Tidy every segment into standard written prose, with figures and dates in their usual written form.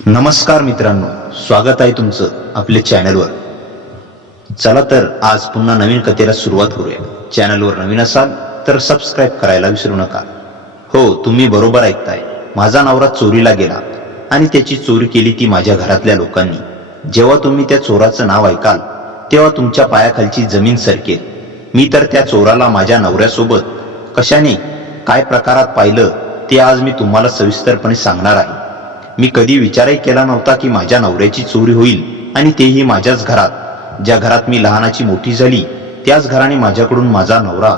नमस्कार मित्रांनो, स्वागत आहे तुमचं आपल्या चॅनलवर. चला तर आज पुन्हा नवीन कथेला सुरुवात करूया. चॅनलवर नवीन असाल तर सबस्क्राईब करायला विसरू नका. हो, तुम्ही बरोबर ऐकताय. माझा नवरा चोरीला गेला आणि त्याची चोरी केली ती माझ्या घरातल्या लोकांनी. जेव्हा तुम्ही त्या चोराचं नाव ऐकाल तेव्हा तुमच्या पायाखालची जमीन सरकेल. मी तर त्या चोराला माझ्या नवऱ्यासोबत कशाने काय प्रकारात पाहिलं ते आज मी तुम्हाला सविस्तरपणे सांगणार आहे. मी कधी विचारही केला नव्हता की माझ्या नवऱ्याची चोरी होईल, आणि तेही माझ्याच घरात. ज्या घरात मी लहानाची मोठी झाली त्याच घराने माझ्याकडून माझा नवरा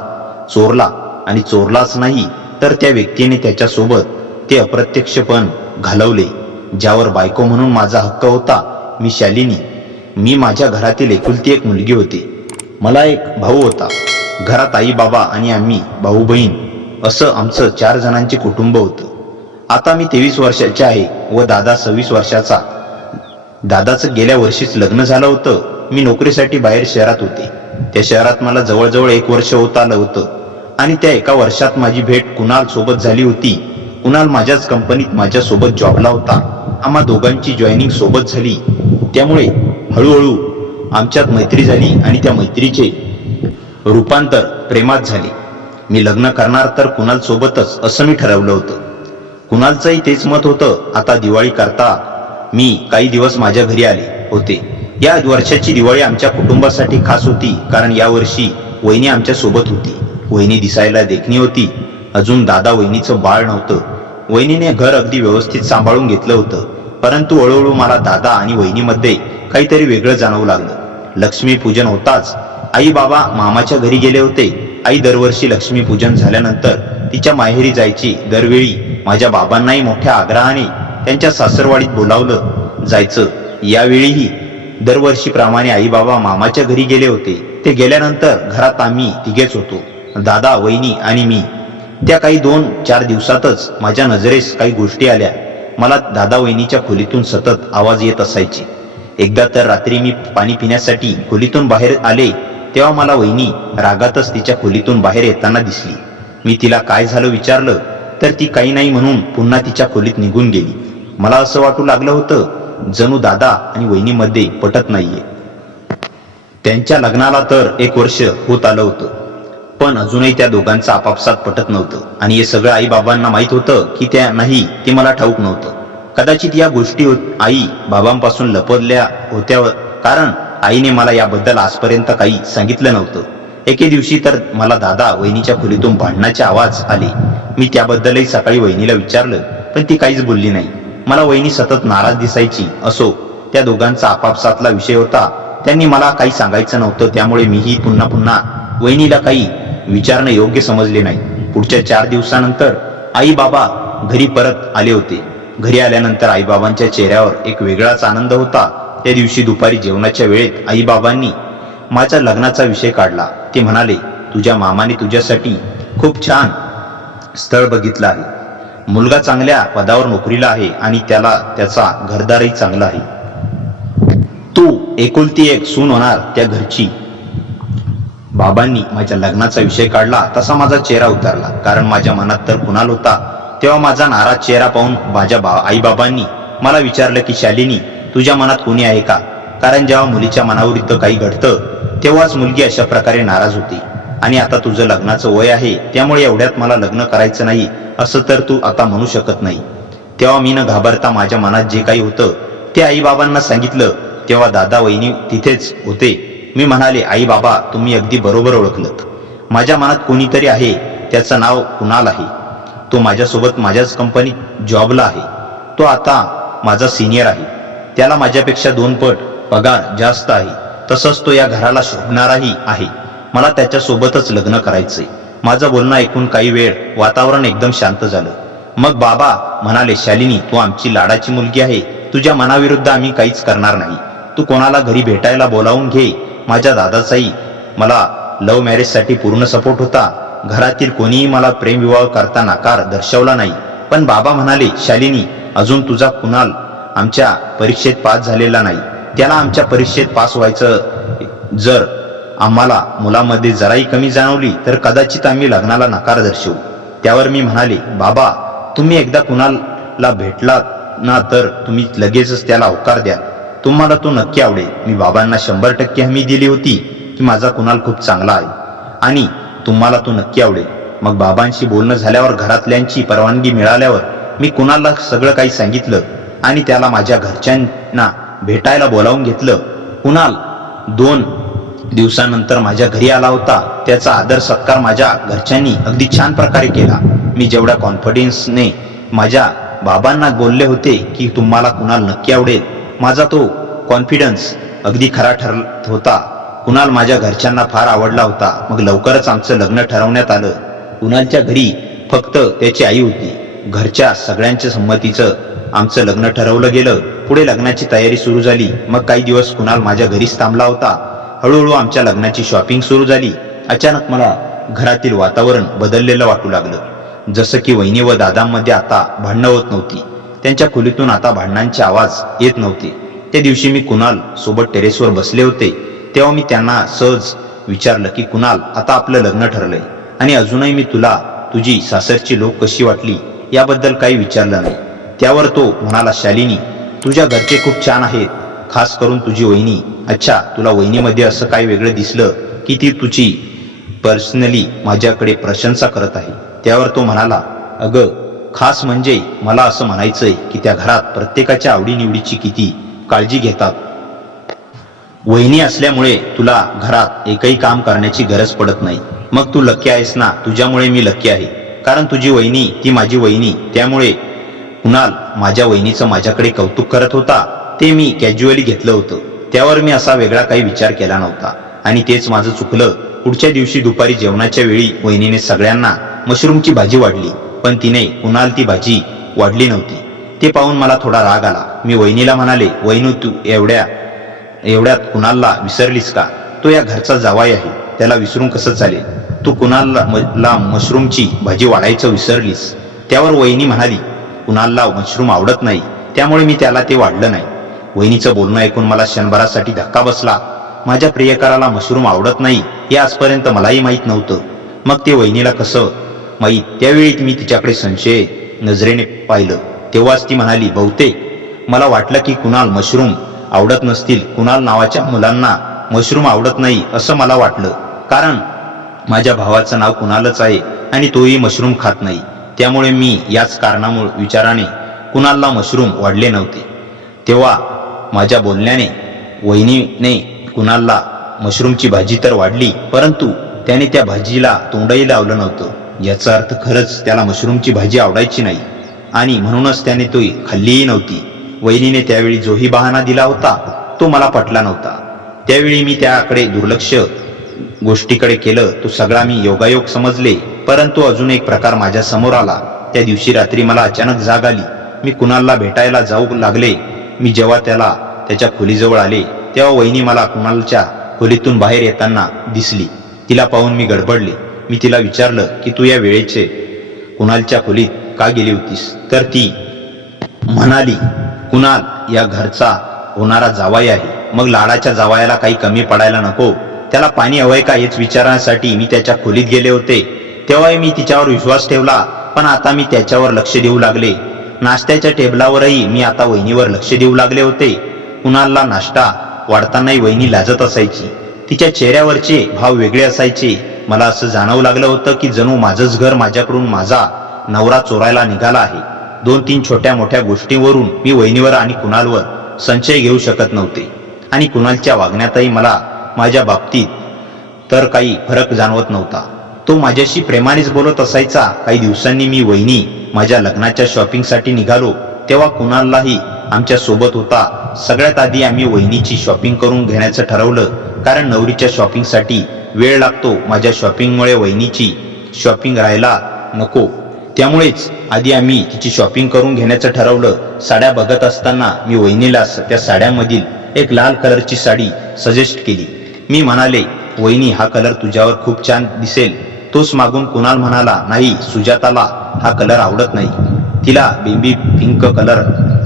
चोरला. आणि चोरलाच नाही तर त्या व्यक्तीने त्याच्यासोबत ते अप्रत्यक्षपण घालवले ज्यावर बायको म्हणून माझा हक्क होता. मी शालिनी. मी माझ्या घरातील एकुलती एक मुलगी होते. मला एक भाऊ होता. घरात आई बाबा आणि आम्ही भाऊ बहीण असं आमचं 4 जणांचे कुटुंब होतं. आता मी 23 वर्षाचे आहे व दादा 26 वर्षाचा. दादाचं गेल्या वर्षीच लग्न झालं होतं. मी नोकरीसाठी बाहेर शहरात होते. त्या शहरात मला जवळजवळ 1 वर्ष होत आलं होतं आणि त्या 1 वर्षात माझी भेट कुणाल सोबत झाली होती. कुणाल माझ्याच कंपनीत माझ्यासोबत जॉबला होता. आम्हा दोघांची जॉईनिंग सोबत झाली. त्यामुळे हळूहळू आमच्यात मैत्री झाली आणि त्या मैत्रीचे रूपांतर प्रेमात झाले. मी लग्न करणार तर कुणाल सोबतच असं मी ठरवलं होतं. कुणालचंही तेच मत होतं. आता दिवाळी करता मी काही दिवस माझ्या घरी आले होते. या वर्षाची दिवाळी आमच्या कुटुंबासाठी खास होती, कारण या वर्षी वहिनी आमच्या सोबत होती. वहिनी दिसायला देखणी होती. अजून दादा वहिनीचं बाळ नव्हतं. वहिनीने घर अगदी व्यवस्थित सांभाळून घेतलं होतं, परंतु हळूहळू मला दादा आणि वहिनीमध्ये काहीतरी वेगळं जाणवू लागलं. लक्ष्मीपूजन होताच आई बाबा मामाच्या घरी गेले होते. आई दरवर्षी लक्ष्मीपूजन झाल्यानंतर तिच्या माहेरी जायची. दरवेळी माझ्या बाबांनाही मोठ्या आग्रहाने त्यांच्या सासरवाडीत बोलावलं जायचं. यावेळीही दरवर्षीप्रमाणे आई बाबा मामाच्या घरी गेले होते. ते गेल्यानंतर घरात आम्ही तिघेच होतो, दादा, वहिनी आणि मी. त्या काही 2-4 दिवसातच माझ्या नजरेस काही गोष्टी आल्या. मला दादा वहिनीच्या खोलीतून सतत आवाज येत असायचे. एकदा तर रात्री मी पाणी पिण्यासाठी खोलीतून बाहेर आले तेव्हा मला वहिनी रागातच तिच्या खोलीतून बाहेर येताना दिसली. मी तिला काय झालं विचारलं तर ती काही नाही म्हणून पुन्हा तिच्या खोलीत निघून गेली. मला असं वाटू लागलं होतं जणू दादा आणि वहिनीमध्ये पटत नाहीये. त्यांच्या लग्नाला तर 1 वर्ष होत आलं होतं, पण अजूनही त्या दोघांचं आपापसात पटत नव्हतं. आणि हे सगळं आई बाबांना माहीत होतं की त्या नाही ते मला ठाऊक नव्हतं. कदाचित या गोष्टी आई बाबांपासून लपवल्या होत्या, कारण आईने मला याबद्दल आजपर्यंत काही सांगितलं नव्हतं. एके दिवशी तर मला दादा वहिनीच्या खोलीतून भांडणाचे आवाज आले. मी त्याबद्दलही सकाळी वहिनीला विचारलं, पण ती काहीच बोलली नाही. मला वहिनी सतत नाराज दिसायची. असो, त्या दोघांचा आपापसातला विषय होता. त्यांनी मला काही सांगायचं नव्हतं, त्यामुळे मीही पुन्हा पुन्हा वहिनीला काही विचारणं योग्य समजले नाही. पुढच्या 4 दिवसानंतर आई बाबा घरी परत आले होते. घरी आल्यानंतर आई बाबांच्या चेहऱ्यावर एक वेगळाच आनंद होता. त्या दिवशी दुपारी जेवणाच्या वेळेत आई बाबांनी माझ्या लग्नाचा विषय काढला. ते म्हणाले, तुझ्या मामाने तुझ्यासाठी खूप छान स्थळ बघितलं आहे. मुलगा चांगल्या पदावर नोकरीला आहे आणि त्याला त्याचा घरदारही चांगला आहे. तू एकुलती एक सून होणार त्या घरची. बाबांनी माझ्या लग्नाचा विषय काढला तसा माझा चेहरा उतरला, कारण माझ्या मनात तर कुणाल होता. तेव्हा माझा नाराज चेहरा पाहून माझ्या आई बाबांनी मला विचारलं की शालिनी, तुझ्या मनात कोणी आहे का? कारण जेव्हा मुलीच्या मनावर काही घडतं तेव्हाच मुलगी अशा प्रकारे नाराज होती. आणि आता तुझं लग्नाचं वय आहे, त्यामुळे एवढ्यात मला लग्न करायचं नाही असं तर तू आता म्हणू शकत नाही. तेव्हा मी न घाबरता माझ्या मनात जे काही होतं ते आई बाबांना सांगितलं. तेव्हा दादा वहिनी तिथेच होते. मी म्हणाले, आई बाबा, तुम्ही अगदी बरोबर ओळखलत. माझ्या मनात कोणीतरी आहे. त्याचं नाव कुणाल आहे. तो माझ्यासोबत माझ्याच कंपनीत जॉबला आहे. तो आता माझा सिनियर आहे. त्याला माझ्यापेक्षा 2 पट पगार जास्त आहे. तसंच तो या घराला शोभणाराही आहे. मला त्याच्यासोबतच लग्न करायचंय. माझं बोलणं ऐकून काही वेळ वातावरण एकदम शांत झालं. मग बाबा म्हणाले, शालिनी, तू आमची लाडाची मुलगी आहे. तुझ्या मनाविरुद्ध आम्ही काहीच करणार नाही. तू कोणाला घरी भेटायला बोलावून घे. माझ्या दादाचाही मला लव्ह मॅरेजसाठी पूर्ण सपोर्ट होता. घरातील कोणीही मला प्रेमविवाह करता नकार दर्शवला नाही. पण बाबा म्हणाले, शालिनी, अजून तुझा कुणाल आमच्या परीक्षेत पास झालेला नाही. त्याला आमच्या परीक्षेत पास व्हायचं. जर आम्हाला मुलामध्ये जराही कमी जाणवली तर कदाचित आम्ही लग्नाला नकार दर्शवू. त्यावर मी म्हणाले, बाबा, तुम्ही एकदा कुणालला भेटलात ना तर तुम्ही लगेचच त्याला होकार द्याल. तुम्हाला तो नक्की आवडेल. मी बाबांना 100% हमी दिली होती की माझा कुणाल खूप चांगला आहे आणि तुम्हाला तो नक्की आवडेल. मग बाबांशी बोलणं झाल्यावर, घरातल्यांची परवानगी मिळाल्यावर मी कुणालला सगळं काही सांगितलं आणि त्याला माझ्या घरच्यांना भेटायला बोलावून घेतलं. कुणाल 2 दिवसानंतर माझ्या घरी आला होता. त्याचा आदर सत्कार माझ्या घरच्यांनी अगदी छान प्रकारे केला. मी जेवढ्या कॉन्फिडन्सने माझ्या बाबांना बोलले होते की तुम्हाला कुणाल नक्की आवडेल, माझा तो कॉन्फिडन्स अगदी खरा ठरत होता. कुणाल माझ्या घरच्यांना फार आवडला होता. मग लवकरच आमचं लग्न ठरवण्यात आलं. कुणालच्या घरी फक्त त्याची आई होती. घरच्या सगळ्यांच्या संमतीचं आमचं लग्न ठरवलं गेलं. पुढे लग्नाची तयारी सुरू झाली. मग काही दिवस कुणाल माझ्या घरीच थांबला होता. हळूहळू आमच्या लग्नाची शॉपिंग सुरू झाली. अचानक मला घरातील वातावरण बदललेलं वाटू लागलं. जसं की वहिनी व दादांमध्ये आता भांडणं होत नव्हती. त्यांच्या खोलीतून आता भांडणांचे आवाज येत नव्हते. त्या दिवशी मी कुणाल सोबत टेरेसवर बसले होते. तेव्हा मी त्यांना सहज विचारलं की कुणाल, आता आपलं लग्न ठरलंय आणि अजूनही मी तुला तुझी सासरची लोक कशी वाटली याबद्दल काही विचारलं नाही. त्यावर तो म्हणाला, शालिनी, तुझ्या घरचे खूप छान आहेत, खास करून तुझी वहिनी. अच्छा, तुला वहिनीमध्ये असं काही वेगळं दिसलं की ती तुझी पर्सनली माझ्याकडे प्रशंसा करत आहे? त्यावर तो म्हणाला, अगं, खास म्हणजे मला असं म्हणायचंय की त्या घरात प्रत्येकाच्या आवडीनिवडीची किती काळजी घेतात. वहिनी असल्यामुळे तुला घरात एकही काम करण्याची गरज पडत नाही. मग तू लक्की आहेस ना? तुझ्यामुळे मी लक्की आहे, कारण तुझी वहिनी ती माझी वहिनी. त्यामुळे कुणाल माझ्या वहिनीचं माझ्याकडे कौतुक करत होता. ते मी कॅज्युअली घेतलं होतं. त्यावर मी असा वेगळा काही विचार केला नव्हता आणि तेच माझं चुकलं. पुढच्या दिवशी दुपारी जेवणाच्या वेळी वहिनीने सगळ्यांना मशरूमची भाजी वाढली, पण तिने कुणाल ती भाजी वाढली नव्हती. ते पाहून मला थोडा राग आला. मी वहिनीला म्हणाले, वहिनी, तू एवढ्यात कुणालला विसरलीस का? तो या घरचा जावाई आहे, त्याला विसरून कसं चालेल? तू कुणालला मशरूमची भाजी वाढायचं विसरलीस? त्यावर वहिनी म्हणाली, कुणालला मशरूम आवडत नाही, त्यामुळे मी त्याला ते वाढलं नाही. वहिनीचं बोलणं ऐकून मला क्षणभरासाठी धक्का बसला. माझ्या प्रियकराला मशरूम आवडत नाही हे आजपर्यंत मलाही माहीत नव्हतं. मग ते वहिनीला कसं माहीत? त्यावेळी मी तिच्याकडे संशय नजरेने पाहिलं. तेव्हाच ती म्हणाली, बहुतेक मला वाटलं की कुणाल मशरूम आवडत नसतील. कुणाल नावाच्या मुलांना मशरूम आवडत नाही असं मला वाटलं, कारण माझ्या भावाचं नाव कुणालच आहे आणि तोही मशरूम खात नाही. त्यामुळे मी याच विचाराने कुणालला मशरूम वाढले नव्हते. तेव्हा माझ्या बोलण्याने वहिनीने कुणालला मशरूमची भाजी तर वाढली, परंतु त्याने त्या भाजीला तोंडही लावलं नव्हतं. याचा अर्थ खरंच त्याला मशरूमची भाजी आवडायची नाही आणि म्हणूनच त्याने तो खाल्लीही नव्हती. वहिनीने त्यावेळी जोही बहाणा दिला होता तो मला पटला नव्हता. त्यावेळी मी त्याकडे दुर्लक्ष गोष्टीकडे केलं. तो सगळा मी योगायोग समजले, परंतु अजून एक प्रकार माझ्या समोर आला. त्या दिवशी रात्री मला अचानक जाग आली. मी कुणालला भेटायला जाऊ लागले. मी जेव्हा त्याच्या खोलीजवळ आले तेव्हा वहिनी मला कुणालच्या खोलीतून बाहेर येताना दिसली. तिला पाहून मी गडबडले. मी तिला विचारलं की तू या वेळेचे कुणालच्या खोलीत का गेली होतीस? तर ती म्हणाली, कुणाल या घरचा होणारा जावाई आहे, मग लाडाच्या जावायाला काही कमी पडायला नको. त्याला पाणी हवंय का हेच विचारण्यासाठी मी त्याच्या खोलीत गेले होते. तेव्हाही मी तिच्यावर विश्वास ठेवला, पण आता मी त्याच्यावर लक्ष देऊ लागले. नाश्त्याच्या टेबलावरही मी आता वहिनीवर लक्ष देऊ लागले होते. कुणालला नाश्ता वाढतानाही वहिनी लाजत असायची. तिच्या चेहऱ्यावरचे भाव वेगळे असायचे. मला असं जाणवू लागलं होतं की जणू माझंच घर माझ्याकडून माझा नवरा चोरायला निघाला आहे. 2-3 छोट्या मोठ्या गोष्टींवरून मी वहिनीवर आणि कुणालवर संशय घेऊ शकत नव्हते आणि कुणालच्या वागण्यातही मला माझ्या बाबतीत तर काही फरक जाणवत नव्हता. तो माझ्याशी प्रेमानेच बोलत असायचा. काही दिवसांनी मी वहिनी माझ्या लग्नाच्या शॉपिंगसाठी निघालो तेव्हा कुणाललाही आमच्या सोबत होता. सगळ्यात आधी आम्ही वहिनीची शॉपिंग करून घेण्याचं ठरवलं, कारण नवरीच्या शॉपिंगसाठी वेळ लागतो. माझ्या शॉपिंगमुळे वहिनीची शॉपिंग राहायला नको, त्यामुळेच आधी आम्ही तिची शॉपिंग करून घेण्याचं ठरवलं. साड्या बघत असताना मी वहिनीला त्या साड्यांमधील एक लाल कलरची साडी सजेस्ट केली. मी म्हणाले, वहिनी, हा कलर तुझ्यावर खूप छान दिसेल. तोच मागून कुणाल म्हणाला, नाही, सुजाताला हा कलर आवडत नाही, तिला बेबी पिंक कलर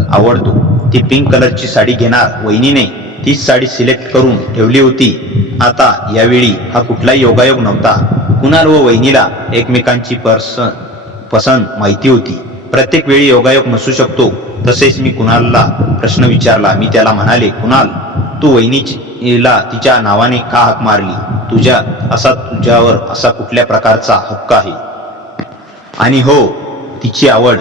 आवडतो, ती पिंक कलरची साडी घेणार. वहिनीने तीच साडी सिलेक्ट करून ठेवली होती. आता यावेळी हा कुठलाही योगायोग नव्हता. कुणाल व वहिनीला एकमेकांची पसंत माहिती होती. प्रत्येक वेळी योगायोग नसू शकतो. तसेच मी कुणालला प्रश्न विचारला. मी त्याला म्हणाले, कुणाल, तू वहिनीला तिच्या नावाने का हाक मारली? तुझ्यावर असा कुठल्या प्रकारचा हक्क आहे? आणि हो, तिची आवड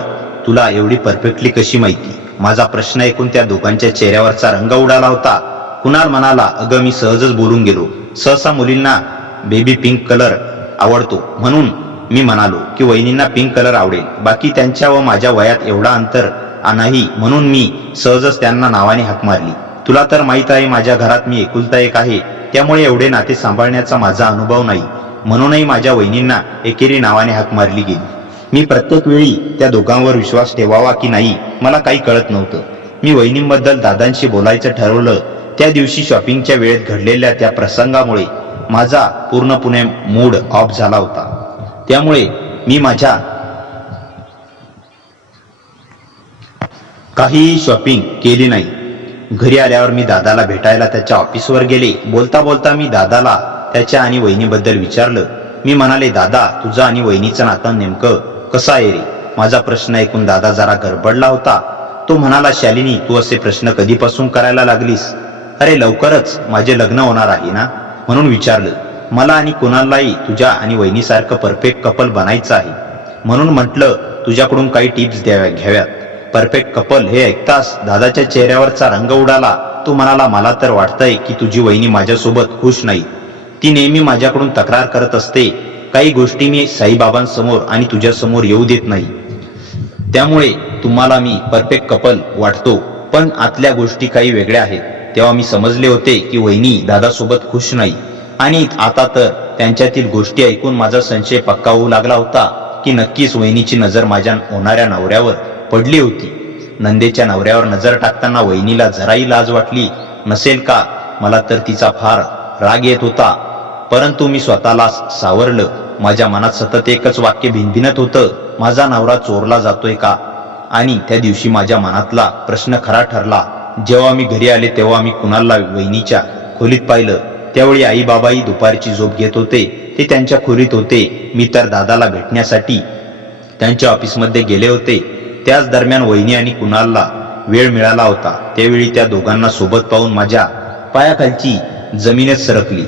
तुला एवढी परफेक्टली कशी माहिती? माझा प्रश्न ऐकून त्या दोघांच्या चेहऱ्यावरचा रंग उडाला होता. कुणाल म्हणाला, अगं मी सहजच बोलून गेलो. सहसा मुलींना बेबी पिंक कलर आवडतो म्हणून मी म्हणालो की वहिनींना पिंक कलर आवडेल. बाकी त्यांच्या व माझ्या वयात एवढा अंतर नाही म्हणून मी सहजच त्यांना नावाने हाक मारली. तुला तर माहित आहे माझ्या घरात मी एकुलता एक आहे, त्यामुळे एवढे नाते सांभाळण्याचा माझा अनुभव नाही. म्हणूनही माझ्या वहिनींना एकेरी नावाने हाक मारली गेली. मी प्रत्येक वेळी त्या दोघांवर विश्वास ठेवावा की नाही मला काही कळत नव्हतं. मी वहिनींबद्दल दादांशी बोलायचं ठरवलं. त्या दिवशी शॉपिंगच्या वेळेत घडलेल्या त्या प्रसंगामुळे माझा पूर्णपणे मूड ऑफ झाला होता. त्यामुळे मी माझ्या काहीही शॉपिंग केली नाही. घरी आल्यावर मी दादाला भेटायला त्याच्या ऑफिसवर गेले. बोलता बोलता मी दादाला त्याच्या आणि वहिनीबद्दल विचारलं. मी म्हणाले, दादा, तुझं आणि वहिनीचं नातं नेमकं कसं आहे रे? माझा प्रश्न ऐकून दादा जरा गडबडला होता. तो म्हणाला, शालिनी, तू असे प्रश्न कधीपासून करायला लागलीस? अरे लवकरच माझे लग्न होणार आहे ना, म्हणून विचारलं. मला आणि कुणालाही तुझ्या आणि वहिनीसारखं परफेक्ट कपल बनायचं आहे, म्हणून म्हटलं तुझ्याकडून काही टिप्स घ्याव्यात. परफेक्ट कपल हे ऐकताच दादाच्या चेहऱ्यावरचा रंग उडाला. तो म्हणाला, मला तर वाटतंय की तुझी वहिनी माझ्यासोबत खुश नाही. ती नेहमी माझ्याकडून तक्रार करत असते. काही गोष्टी मी साईबाबांसमोर आणि तुझ्यासमोर येऊ देत नाही. त्यामुळे तुम्हाला मी परफेक्ट कपल वाटतो, पण आतल्या गोष्टी काही वेगळ्या आहेत. तेव्हा मी समजले होते की वहिनी दादासोबत खुश नाही. आणि आता तर त्यांच्यातील गोष्टी ऐकून माझा संशय पक्का होऊ लागला होता की नक्कीच वहिनीची नजर माझ्या होणाऱ्या नवऱ्यावर पडली होती. नंदेच्या नवऱ्यावर नजर टाकताना वहिनीला जराही लाज वाटली नसेल का? मला तर तिचा फार राग येत होता, परंतु मी स्वतःला सावरलं. माझ्या मनात सतत एकच वाक्य भिनभिनत होतं, माझा नवरा चोरला जातोय का? आणि त्या दिवशी माझ्या मनातला प्रश्न खरा ठरला. जेव्हा मी घरी आले तेव्हा मी कुणालला वहिनीच्या खोलीत पाहिलं. त्यावेळी आई बाबाही दुपारची झोप घेत होते. ते त्यांच्या खोलीत होते. मी तर दादाला भेटण्यासाठी त्यांच्या ऑफिसमध्ये गेले होते. त्याच दरम्यान वहिनी आणि कुणालला वेळ मिळाला होता. त्यावेळी त्या दोघांना सोबत पाहून माझ्या पायाखालची जमीनच सरकली.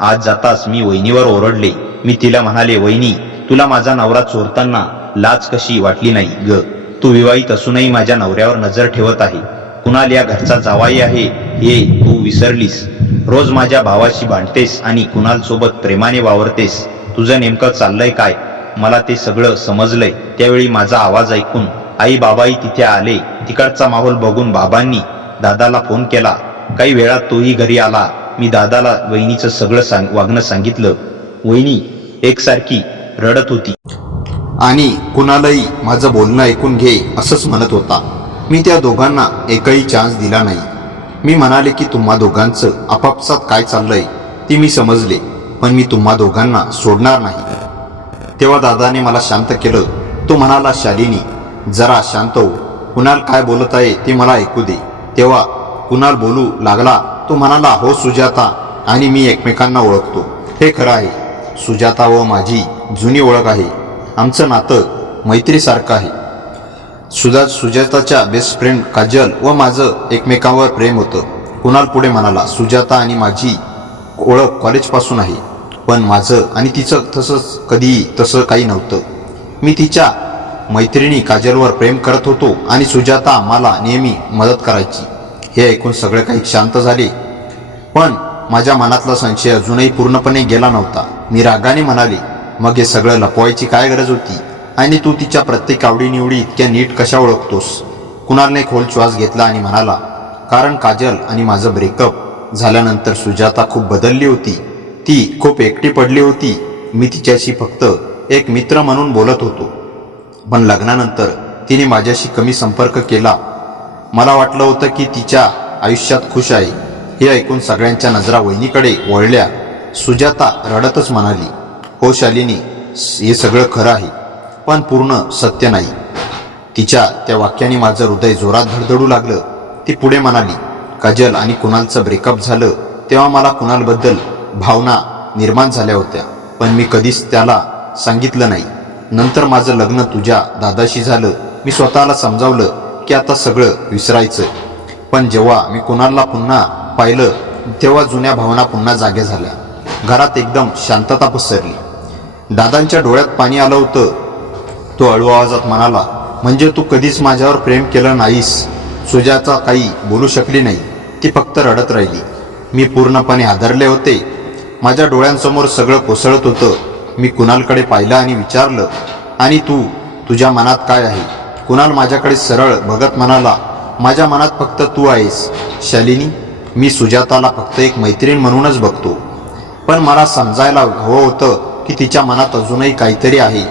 आज जाताच मी वहिनीवर ओरडले. मी तिला म्हणाले, वहिनी, तुला माझा नवरा चोरताना लाज कशी वाटली नाही ग? तू विवाहित असूनही माझ्या नवऱ्यावर नजर ठेवत आहे. कुणाल या घरचा जावाई आहे हे तू विसरलीस. रोज माझ्या भावाशी भांडतेस आणि कुणाल सोबत प्रेमाने वावरतेस. तुझं नेमकं चाललंय काय? मला ते सगळं समजलंय. त्यावेळी माझा आवाज ऐकून आई बाबाही तिथे आले. तिकडचा माहोल बघून बाबांनी दादाला फोन केला. काही वेळात तोही घरी आला. मी दादाला वहिनीचं सगळं वागणं सांगितलं. वहिनी एकसारखी रडत होती आणि कुणालाही माझं बोलणं ऐकून घे असंच म्हणत होता. मी त्या दोघांना एकही चान्स दिला नाही. मी म्हणाले की तुम्हा दोघांचं आपापसात काय चाललंय ते मी समजले, पण मी तुम्हा दोघांना सोडणार नाही. तेव्हा दादाने मला शांत केलं. तो म्हणाला, शालिनी, जरा शांत हो. कुणाल काय बोलत आहे ते मला ऐकू दे. तेव्हा कुणाल बोलू लागला. तो म्हणाला, हो सुजाता आणि मी एकमेकांना ओळखतो. हे खरं आहे. सुजाता व माझी जुनी ओळख आहे. आमचं नातं मैत्रीसारखं आहे. सुजाताच्या बेस्ट फ्रेंड काजल व माझं एकमेकांवर प्रेम होतं. कुणाल पुढे म्हणाला, सुजाता आणि माझी ओळख कॉलेजपासून आहे, पण माझं आणि तिचं तसं काही नव्हतं. मी तिच्या मैत्रिणी काजलवर प्रेम करत होतो आणि सुजाता मला नेहमी मदत करायची. हे ऐकून सगळे काही शांत झाले, पण माझ्या मनातला संशय अजूनही पूर्णपणे गेला नव्हता. मी रागाने म्हणाले, मग हे सगळं लपवायची काय गरज होती? आणि तू तिच्या प्रत्येक आवडीनिवडी इतक्या नीट कशा ओळखतोस? कुणालने खोल श्वास घेतला आणि म्हणाला, कारण काजल आणि माझं ब्रेकअप झाल्यानंतर सुजाता खूप बदलली होती. ती खूप एकटी पडली होती. मी तिच्याशी फक्त एक मित्र म्हणून बोलत होतो, पण लग्नानंतर तिने माझ्याशी कमी संपर्क केला. मला वाटलं होतं की तिच्या आयुष्यात खुश आहे. हे ऐकून सगळ्यांच्या नजरा वहिनीकडे वळल्या. सुजाता रडतच म्हणाली, हो शालिनी, हे सगळं खरं आहे, पण पूर्ण सत्य नाही. तिच्या त्या वाक्याने माझं हृदय जोरात धडधडू लागलं. ती पुढे म्हणाली, काजल आणि कुणालचं ब्रेकअप झालं तेव्हा मला कुणालबद्दल भावना निर्माण झाल्या होत्या, पण मी कधीच त्याला सांगितलं नाही. नंतर माझं लग्न तुझ्या दादाशी झालं मी स्वतःला समजावलं की आता सगळं विसरायचं. पण जेव्हा मी कुणालला पुन्हा पाहिलं तेव्हा जुन्या भावना पुन्हा जाग्या झाल्या. घरात एकदम शांतता पसरली. दादांच्या डोळ्यात पाणी आलं होतं. तो हळू आवाजात म्हणाला, म्हणजे तू कधीच माझ्यावर प्रेम केलं नाहीस? सुजाता काही बोलू शकली नाही. ती फक्त रडत राहिली. मी पूर्णपणे हादरले होते. माझ्या डोळ्यांसमोर सगळं कोसळत होतं. मी कुणालकडे पाहिलं आणि विचारलं, आणि तुझ्या मनात काय आहे? कुणाल माझ्याकडे सरळ बघत म्हणाला, माझ्या मनात फक्त तू आहेस शालिनी. मी सुजाताला फक्त एक मैत्रीण म्हणूनच बघतो. पण मला समजायला हवं होतं की तिच्या मनात अजूनही काहीतरी आहे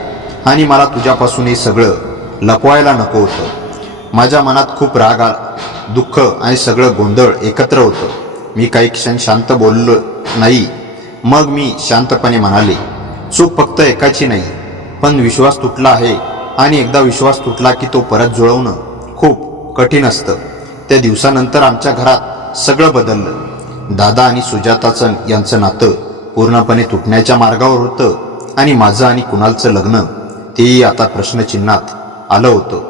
आणि मला तुझ्यापासून हे सगळं लपवायला नको होतं. माझ्या मनात खूप राग, दुःख आणि सगळं गोंधळ एकत्र होतं. मी काही क्षण शांत बोललो नाही. मग मी शांतपणे म्हणाले, चूक फक्त एकाची नाही, पण विश्वास तुटला आहे आणि एकदा विश्वास तुटला की तो परत जुळवणं खूप कठीण असतं. त्या दिवसानंतर आमच्या घरात सगळं बदललं. दादा आणि सुजाताचं यांचं नातं पूर्णपणे तुटण्याच्या मार्गावर होतं आणि माझं आणि कुणालचं लग्न तेही आता प्रश्नचिन्हात आलं होतं.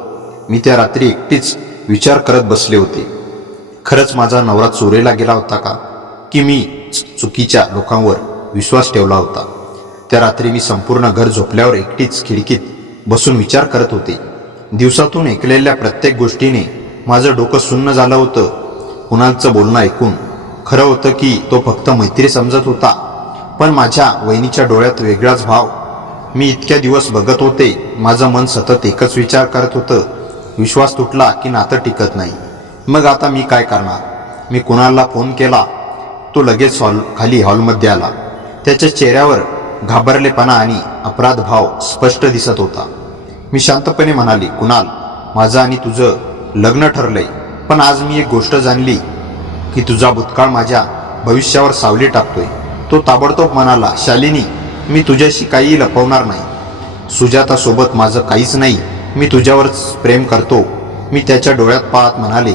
मी त्या रात्री एकटीच विचार करत बसले होते. खरंच माझा नवरा चोरीला गेला होता का? की मी चुकीच्या लोकांवर विश्वास ठेवला होता? त्या रात्री मी संपूर्ण घर झोपल्यावर एकटीच खिडकीत बसून विचार करत होते. दिवसातून ऐकलेल्या प्रत्येक गोष्टीने माझं डोकं सुन्न झालं होतं. कुणालचं बोलणं ऐकून खरं होतं की तो फक्त मैत्री समजत होता, पण माझ्या वहिनीच्या डोळ्यात वेगळाच भाव. मी इतक्या दिवस बघत होते. माझं मन सतत एकच विचार करत होतं, विश्वास तुटला की नातं टिकत नाही. मग आता मी काय करणार? मी कुणालला फोन केला. तो लगेच खाली हॉलमध्ये आला. त्याच्या चेहऱ्यावर घाबरलेपणा आणि अपराध भाव स्पष्ट दिसत होता. मी शांतपणे म्हणाले, कुणाल, माझं आणि तुझं लग्न ठरलंय, पण आज मी एक गोष्ट जाणली की तुझा भूतकाळ माझ्या भविष्यावर सावली टाकतोय. तो ताबडतोब म्हणाला, शालिनी, मी तुझ्याशी काहीही लपवणार नाही. सुजातासोबत माझं काहीच नाही. मी तुझ्यावरच प्रेम करतो. मी त्याच्या डोळ्यात पाहत म्हणाले,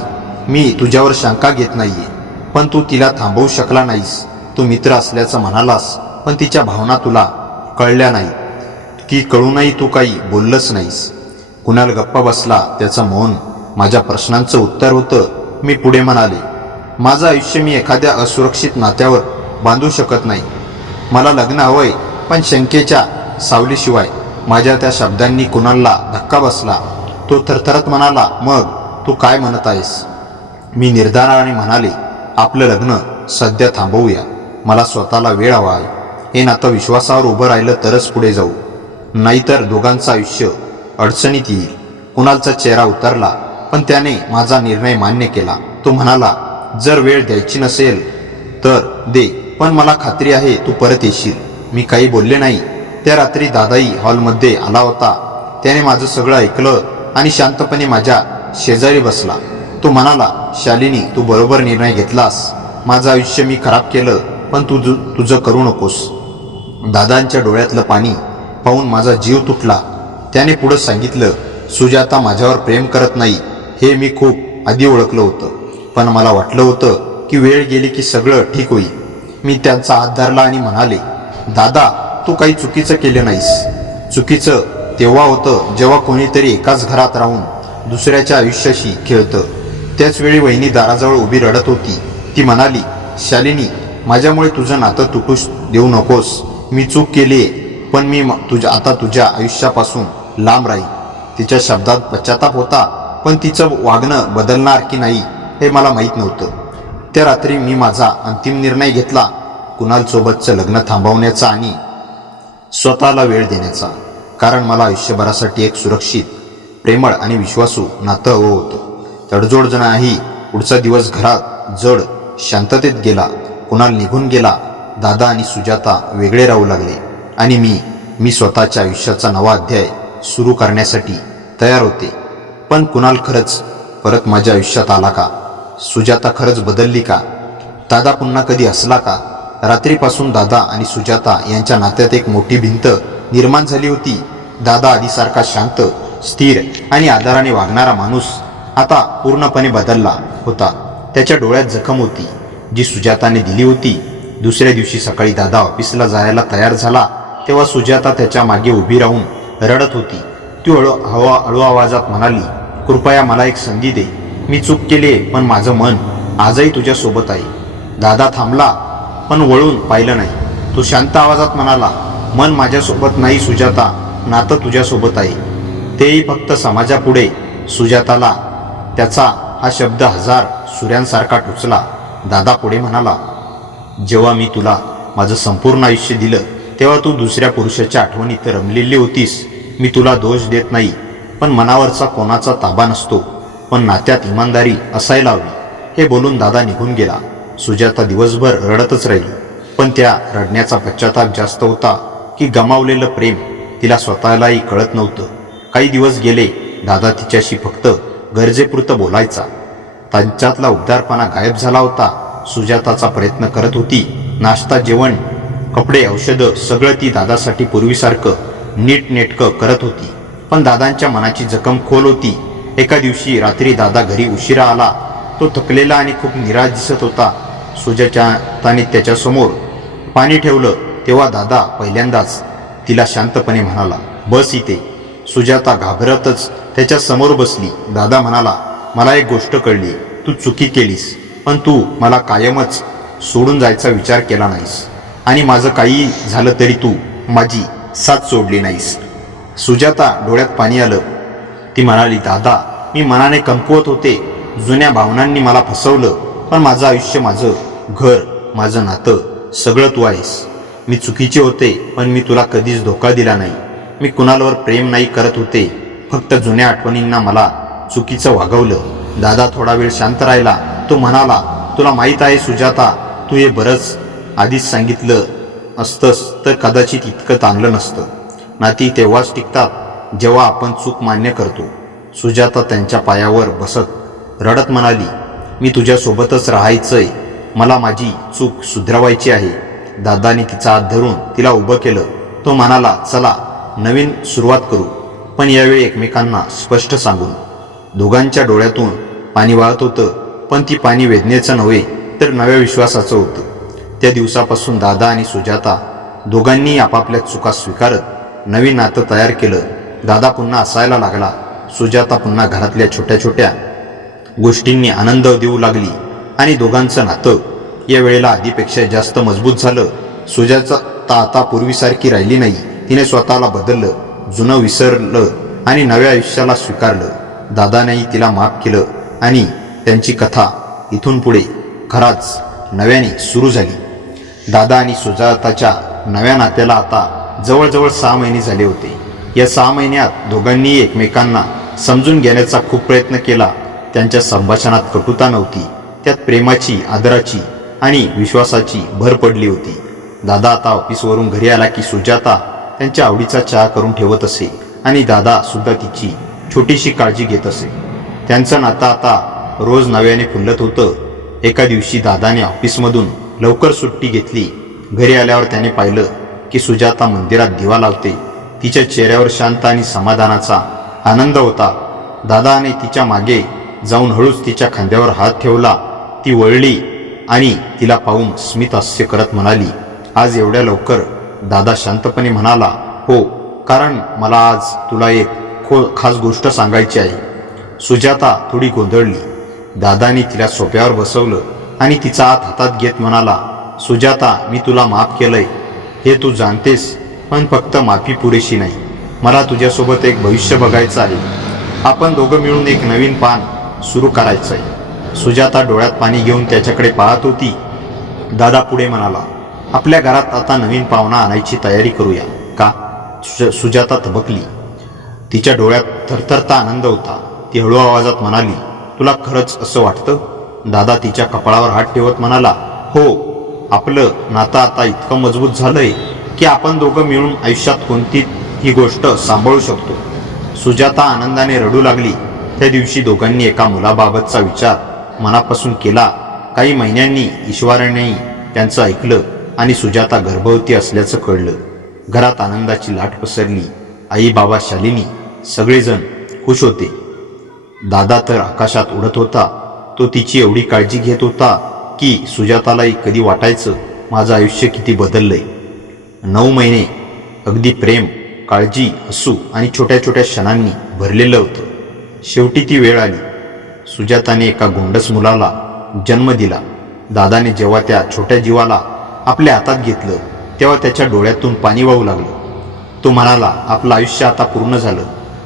मी तुझ्यावर शंका घेत नाहीये, पण तू तिला थांबवू शकला नाहीस. तू मित्र असल्याचं म्हणालास, पण तिच्या भावना तुला कळल्या नाही की कळूनही तू काही बोललंच नाहीस. कुणाल गप्प बसला. त्याचं मौन माझ्या प्रश्नांचं उत्तर होतं. मी पुढे म्हणाले, माझं आयुष्य मी एखाद्या असुरक्षित नात्यावर बांधू शकत नाही. मला लग्न हवंय, पण शंकेच्या सावलीशिवाय. माझ्या त्या शब्दांनी कुणालला धक्का बसला. तो थरथरत म्हणाला, मग तू काय म्हणत आहेस? मी निर्धाराने म्हणाले, आपलं लग्न सध्या थांबवूया. मला स्वतःला वेळ हवा आहे. हे नातं विश्वासावर उभं राहिलं तरच पुढे जाऊ, नाहीतर दोघांचं आयुष्य अडचणीत येईल. कुणालचा चेहरा उतरला, पण त्याने माझा निर्णय मान्य केला. तो म्हणाला, जर वेळ द्यायची नसेल तर दे, पण मला खात्री आहे तू परत येशील. मी काही बोलले नाही. त्या रात्री दादाही हॉलमध्ये आला होता. त्याने माझं सगळं ऐकलं आणि शांतपणे माझ्या शेजारी बसला. तो म्हणाला, शालिनी, तू बरोबर निर्णय घेतलास. माझं आयुष्य मी खराब केलं, पण तुझं करू नकोस. दादांच्या डोळ्यातलं पाणी पाहून माझा जीव तुटला. त्याने पुढं सांगितलं, सुजाता माझ्यावर प्रेम करत नाही हे मी खूप आधी ओळखलं होतं, पण मला वाटलं होतं की वेळ गेली की सगळं ठीक होईल. मी त्यांचा हात धरला आणि म्हणाले, दादा, तू काही चुकीचं केलं नाहीस. चुकीचं तेव्हा होतं जेव्हा कोणीतरी एकाच घरात राहून दुसऱ्याच्या आयुष्याशी खेळतं. त्याच वेळी वहिनी दाराजवळ उभी रडत होती. ती म्हणाली, शालिनी, माझ्यामुळे तुझं नातं तुटू देऊ नकोस. मी चूक केलीये, पण मी आता तुझ्या आयुष्यापासून लांब राहील. तिच्या शब्दात पश्चाताप होता, पण तिचं वागणं बदलणार की नाही हे मला माहीत नव्हतं. त्या रात्री मी माझा अंतिम निर्णय घेतला, कुणालसोबतचं लग्न थांबवण्याचा आणि स्वतःला वेळ देण्याचा. कारण मला आयुष्यभरासाठी एक सुरक्षित, प्रेमळ आणि विश्वासू नातं हवं होतं. तडजोड नाही. पुढचा दिवस घरात जड शांततेत गेला. कुणाल निघून गेला. दादा आणि सुजाता वेगळे राहू लागले आणि मी स्वतःच्या आयुष्याचा नवा अध्याय सुरू करण्यासाठी तयार होते. पण कुणाल खरंच परत माझ्या आयुष्यात आला का? सुजाता खरंच बदलली का? दादा पुन्हा कधी हसला का? रात्रीपासून दादा आणि सुजाता यांच्या नात्यात एक मोठी भिंत निर्माण झाली होती. दादा आधीसारखा शांत, स्थिर आणि आदराने वागणारा माणूस आता पूर्णपणे बदलला होता. त्याच्या डोळ्यात जखम होती जी सुजाताने दिली होती. दुसऱ्या दिवशी सकाळी दादा ऑफिसला जायला तयार झाला तेव्हा सुजाता त्याच्या मागे उभी राहून रडत होती. ती हळू आवाजात म्हणाली, कृपया मला एक संधी दे. मी चूक केली पण माझं मन आजही तुझ्या सोबत आहे. दादा थांबला पण वळून पाहिलं नाही. तो शांत आवाजात म्हणाला, मन माझ्यासोबत नाही सुजाता, नातं तुझ्यासोबत आहे. तेही फक्त समाजापुढे. सुजाताला त्याचा हा शब्द हजार सूर्यांसारखा टोचला. दादा पुढे म्हणाला, जेव्हा मी तुला माझं संपूर्ण आयुष्य दिलं तेव्हा तू दुसऱ्या पुरुषाच्या आठवणीत रमलेली होतीस. मी तुला दोष देत नाही, पण मनावरचा कोणाचा ताबा नसतो, पण नात्यात इमानदारी असायला हवी. हे बोलून दादा निघून गेला. सुजाता दिवसभर रडतच राहिली, पण त्या रडण्याचा पश्चाताप जास्त होता की गमावलेलं प्रेम तिला स्वतःलाही कळत नव्हतं. काही दिवस गेले. दादा तिच्याशी फक्त गरजेपुरतं बोलायचा. त्यांच्यातला उबदारपणा गायब झाला होता. सुजाताचा प्रयत्न करत होती. नाश्ता, जेवण, कपडे, औषधं सगळं ती दादासाठी पूर्वीसारखं नीटनेटकं करत होती. पण दादांच्या मनाची जखम खोल होती. एका दिवशी रात्री दादा घरी उशिरा आला. तो थकलेला आणि खूप निराश दिसत होता. सुजाताने त्याच्यासमोर पाणी ठेवलं तेव्हा दादा पहिल्यांदाच तिला शांतपणे म्हणाला, बस इथे. सुजाता घाबरतच त्याच्या समोर बसली. दादा म्हणाला, मला एक गोष्ट कळली. तू चुकी केलीस, पण तू मला कायमच सोडून जायचा विचार केला नाहीस, आणि माझं काही झालं तरी तू माझी साथ सोडली नाहीस. सुजाता डोळ्यात पाणी आलं. ती म्हणाली, दादा, मी मनाने कमकुवत होते. जुन्या भावनांनी मला फसवलं, पण माझं आयुष्य, माझं घर, माझं नातं सगळं तू आहेस. मी चुकीचे होते, पण मी तुला कधीच धोका दिला नाही. मी कुणालावर प्रेम नाही करत होते, फक्त जुन्या आठवणींना मला चुकीचं वागवलं. दादा थोडा वेळ शांत राहिला. तो म्हणाला, तुला माहीत आहे सुजाता, तू हे बरंच आधीच सांगितलं असतंस तर कदाचित इतकं चांगलं नसतं. नाती तेव्हाच टिकतात जेव्हा आपण चूक मान्य करतो. सुजाता त्यांच्या पायावर बसत रडत म्हणाली, मी तुझ्यासोबतच राहायचंय. मला माझी चूक सुधरवायची आहे. दादाने तिचा हात धरून तिला उभं केलं. तो म्हणाला, चला नवीन सुरुवात करू, पण यावेळी एकमेकांना स्पष्ट सांगून. दोघांच्या डोळ्यातून पाणी वाहत होतं, पण ती पाणी वेदनेचं नव्हे तर नव्या विश्वासाचं होतं. त्या दिवसापासून दादा आणि सुजाता दोघांनी आपापल्या चुका स्वीकारत नवीन नातं तयार केलं. दादा पुन्हा हसायला लागला. सुजाता पुन्हा घरातल्या छोट्या छोट्या गोष्टींनी आनंद देऊ लागली, आणि दोघांचं नातं या वेळेला आधीपेक्षा जास्त मजबूत झालं. सुजाता आता पूर्वीसारखी राहिली नाही. तिने स्वतःला बदललं, जुनं विसरलं आणि नव्या आयुष्याला स्वीकारलं. दादानेही तिला माफ केलं, आणि त्यांची कथा इथून पुढे खराच नव्याने सुरू झाली. दादा आणि सुजाताच्या नव्या नात्याला आता जवळजवळ 6 महिने झाले होते. या 6 महिन्यात दोघांनी एकमेकांना समजून घेण्याचा खूप प्रयत्न केला. त्यांच्या संभाषणात कटुता नव्हती, त्यात प्रेमाची, आदराची आणि विश्वासाची भर पडली होती. दादा आता ऑफिसवरून घरी आला की सुजाता त्यांच्या आवडीचा चहा करून ठेवत असे, आणि दादा सुद्धा तिची छोटीशी काळजी घेत असे. त्यांचं नातं आता रोज नव्याने फुलत होतं. एका दिवशी दादाने ऑफिसमधून लवकर सुट्टी घेतली. घरी आल्यावर त्याने पाहिलं की सुजाता मंदिरात दिवा लावते. तिच्या चेहऱ्यावर शांत आणि समाधानाचा आनंद होता. दादाने तिच्या मागे जाऊन हळूच तिच्या खांद्यावर हात ठेवला. ती वळली आणि तिला पाहून स्मित हास्य करत म्हणाली, आज एवढ्या लवकर? दादा शांतपणे म्हणाला, हो, कारण मला आज तुला एक खास गोष्ट सांगायची आहे. सुजाता थोडी गोंधळली. दादाने तिला सोफ्यावर बसवलं आणि तिचा हात हातात घेत म्हणाला, सुजाता, मी तुला माफ केलंय हे तू जाणतेस, पण फक्त माफी पुरेशी नाही. मला तुझ्यासोबत एक भविष्य बघायचं आहे. आपण दोघं मिळून एक नवीन पान सुरू करायचं आहे. सुजाता डोळ्यात पाणी घेऊन त्याच्याकडे पाहत होती. दादा पुढे म्हणाला, आपल्या घरात आता नवीन पाहुणा आणायची तयारी करूया का? सुजाता थबकली. तिच्या डोळ्यात थरथरता आनंद होता. ती हळू आवाजात म्हणाली, तुला खरंच असं वाटतं? दादा तिच्या कपाळावर हात ठेवत म्हणाला, हो, आपलं नातं आता इतकं मजबूत झालंय की आपण दोघं मिळून आयुष्यात कोणतीही गोष्ट सांभाळू शकतो. सुजाता आनंदाने रडू लागली. त्या दिवशी दोघांनी एका मुलाबाबतचा विचार मनापासून केला. काही महिन्यांनी ईश्वरानेही त्यांचं ऐकलं आणि सुजाता गर्भवती असल्याचं कळलं. घरात आनंदाची लाट पसरली. आई, बाबा, शालिनी सगळेजण खुश होते. दादा तर आकाशात उडत होता. तो तिची एवढी काळजी घेत होता की सुजातालाही कधी वाटायचं, माझं आयुष्य किती बदललंय. 9 महिने अगदी प्रेम, काळजी, हसू आणि छोट्या छोट्या क्षणांनी भरलेलं होतं. शेवटी ती वेळ आली. सुजाताने एका गोंडस मुलाला जन्म दिला. दादाने जेव्हा त्या छोट्या जीवाला आपल्या हातात घेतलं तेव्हा त्याच्या डोळ्यातून पाणी वाहू लागलं. तो म्हणाला, आपलं आयुष्य आता पूर्ण झालं.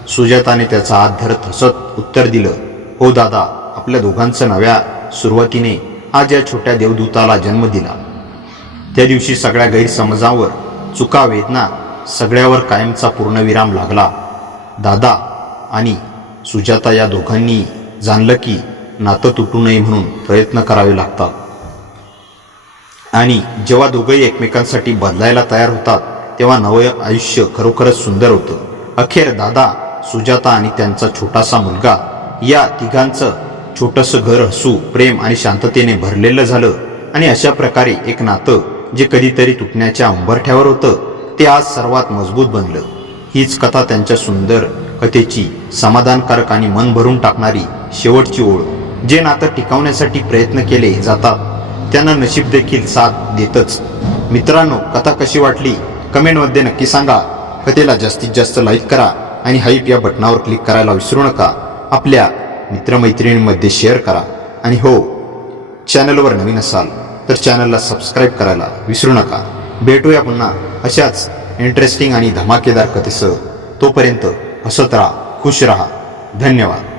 सुजाताने त्याचा हात धरत हसत उत्तर दिलं, हो दादा, आपल्या दोघांचं नव्या सुरुवातीने आज या छोट्या देवदूताला जन्म दिला. त्या दिवशी सगळ्या गैरसमजावर, चुका, वेदना सगळ्यावर कायमचा पूर्णविराम लागला. दादा आणि सुजाता या दोघांनी जाणलं की नातं तुटू नये म्हणून प्रयत्न करावे लागतात. आणि जेव्हा दोघंही एकमेकांसाठी बदलायला तयार होतात तेव्हा नवं आयुष्य खरोखरच सुंदर होतं. अखेर दादा, सुजाता आणि त्यांचा छोटासा मुलगा या तिघांचं छोटंसं घर हसू, प्रेम आणि शांततेने भरलेलं झालं. आणि अशा प्रकारे एक नातं जे कधीतरी तुटण्याच्या उंबरठ्यावर होतं ते आज सर्वात मजबूत बनलं. हीच कथा त्यांच्या सुंदर कथेची समाधानकारक आणि मन भरून टाकणारी शेवटची ओळ. जे नातं टिकवण्यासाठी प्रयत्न केले जातात त्यांना नशीब देखील साथ देतच. मित्रांनो, कथा कशी वाटली कमेंटमध्ये नक्की सांगा. कथेला जास्तीत जास्त लाईक करा आणि हाईप या बटनावर क्लिक करायला विसरू नका. आपल्या मित्रमैत्रिणींमध्ये शेअर करा. आणि हो, चॅनलवर नवीन असाल तर चॅनलला सबस्क्राईब करायला विसरू नका. भेटूया पुन्हा अशाच इंटरेस्टिंग आणि धमाकेदार कथेसह. तोपर्यंत हसत राहा, खुश राहा. धन्यवाद.